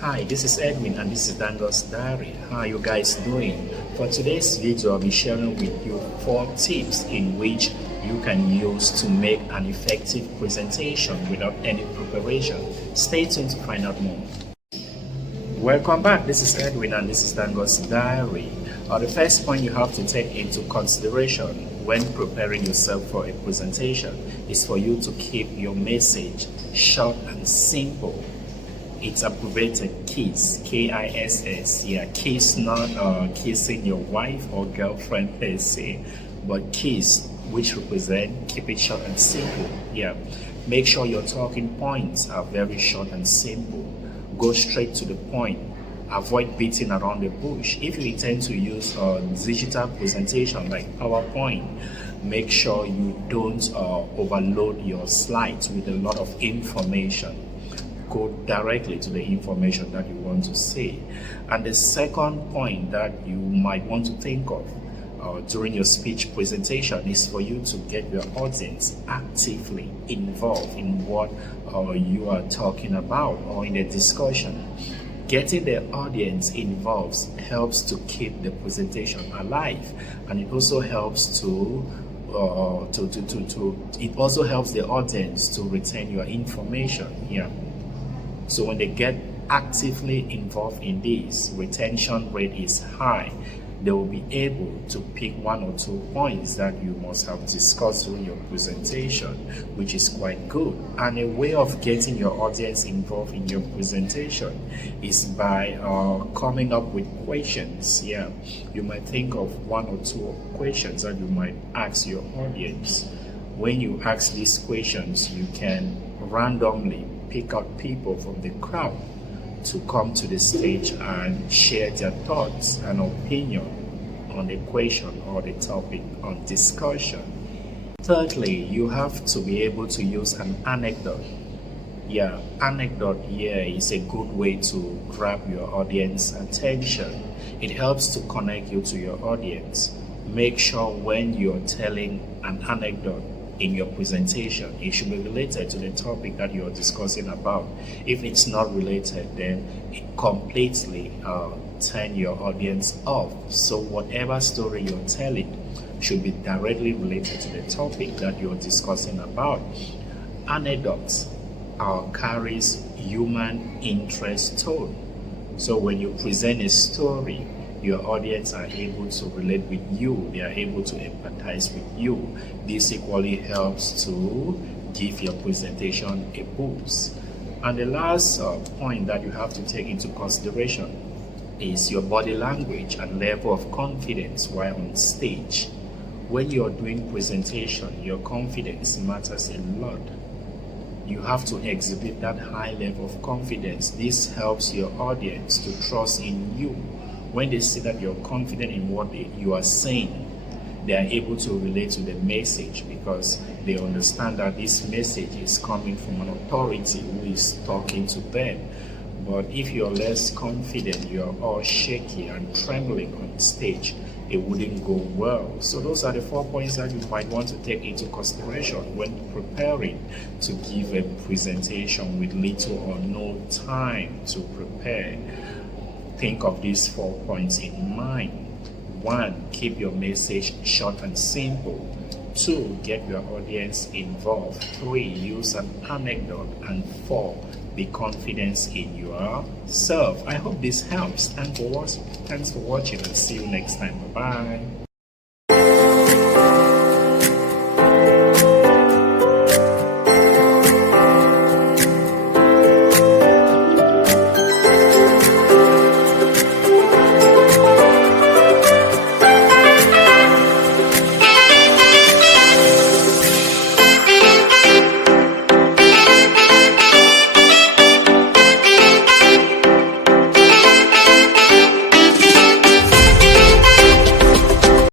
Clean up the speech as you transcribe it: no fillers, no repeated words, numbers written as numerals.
Hi, this is Edwin and this is NDANGOH'S Diary. How are you guys doing? For today's video, I'll be sharing with you 4 tips in which you can use to make an effective presentation without any preparation. Stay tuned to find out more. Welcome back, this is Edwin and this is NDANGOH'S Diary. The first point you have to take into consideration when preparing yourself for a presentation is for you to keep your message short and simple. It's abbreviated KISS, K-I-S-S. Yeah, KISS, not kissing your wife or girlfriend per se, but KISS, which represent keep it short and simple. Yeah, make sure your talking points are very short and simple. Go straight to the point. Avoid beating around the bush. If you intend to use a digital presentation like PowerPoint, make sure you don't overload your slides with a lot of information. Go directly to the information that you want to say. And the second point that you might want to think of during your speech presentation is for you to get your audience actively involved in what you are talking about or in the discussion. Getting the audience involved helps to keep the presentation alive, and it also helps it also helps the audience to retain your information. Yeah. So when they get actively involved in this, retention rate is high. They will be able to pick 1 or 2 points that you must have discussed during your presentation, which is quite good. And a way of getting your audience involved in your presentation is by coming up with questions. Yeah, you might think of 1 or 2 questions that you might ask your audience. When you ask these questions, you can randomly pick out people from the crowd to come to the stage and share their thoughts and opinion on the question or the topic on discussion. Thirdly, you have to be able to use an anecdote. Yeah, anecdote here is a good way to grab your audience attention. It helps to connect you to your audience. Make sure when you're telling an anecdote in your presentation, it should be related to the topic that you're discussing about. If it's not related, then it completely turn your audience off. So whatever story you're telling should be directly related to the topic that you're discussing about. Anecdotes carries human interest tone. So when you present a story, your audience are able to relate with you, they are able to empathize with you. This equally helps to give your presentation a boost. And the last point that you have to take into consideration is your body language and level of confidence while on stage. When you're doing presentation, your confidence matters a lot. You have to exhibit that high level of confidence. This helps your audience to trust in you. When they see that you're confident in what you are saying, they are able to relate to the message because they understand that this message is coming from an authority who is talking to them. But if you're less confident, you're all shaky and trembling on stage, it wouldn't go well. So those are the 4 points that you might want to take into consideration when preparing to give a presentation with little or no time to prepare. Think of these 4 points in mind. 1, keep your message short and simple. 2, get your audience involved. 3, use an anecdote. And 4, be confident in yourself. I hope this helps. Thanks for watching and see you next time. Bye-bye.